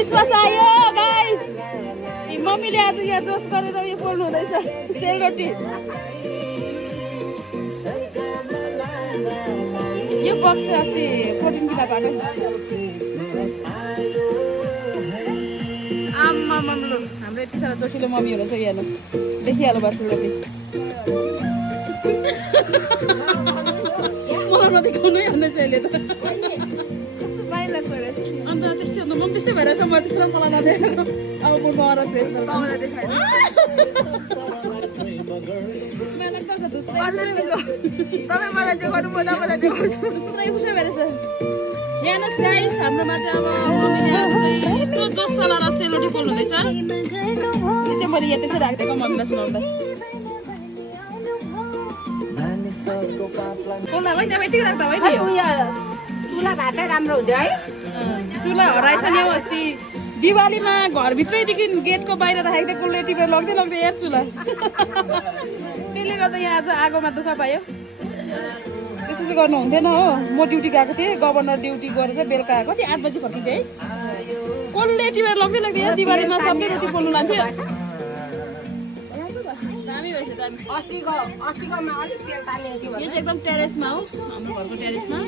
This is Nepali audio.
विश्वास आयो गाइस मम्मीले आज यहाँ जोस गरेर यो पोल्नु हुँदैछ सेलरोटी यो बक्स अस्ति 14 किलो पाएको आम्मा मम्मी हाम्रो यति साह्रो जोसिलो मम्मी हुनुहुन्छ यहाँ देखिहाल्नु भयो सेलरोटी मलाई नदेखाउनै भन्दैछ अहिले त अन्त त्यस्तै अन्त म त्यस्तै भइरहेछ म त्यसरी मलाई नदेखाएर अब म गएर फ्रेस भएर तपाईँलाई देखाएँ तपाईँ मलाई देखाउनु म तपाईँलाई देखाउँछु पुरै खुसी भइरहेछ हेर्नुहोस् गाइस हाम्रोमा चाहिँ अब मम्मीले आज चाहिँ यस्तो जोस चलाएर सेलरोटी पोल्नु हुँदैछ त्यो मैले यहाँ त्यसै राखिदिएको मम्मीलाई सुनाउँदा पोल्दा भयो त्यहाँ यतिकै राख्दा भयो नि चुला भातै राम्रो हुँदैन है चुला हराएछ नि हौ अस्ति दिवालीमा घरभित्रैदेखि गेटको बाहिर राखेको थिएँ कसले टिपेर लग्दै यार चुला त्यसले गर्दा यहाँ आज आगोमा दुःख पायो त्यसो चाहिँ गर्नु हुन्थेन हो म ड्युटी गएको थिएँ गभर्नर ड्युटी गरेर चाहिँ बेलुका आएको थिएँ 8 बजी फर्किँदै है कसले टिपेर लग्दै यार दिवालीमा सबै रोटी पोल्नु लान्थ्यो दामी भएछ दामी अस्तिकोमा अलिक तेल तान्ने यो चाहिँ एकदम टेरेसमा हो हाम्रो घरको टेरेसमा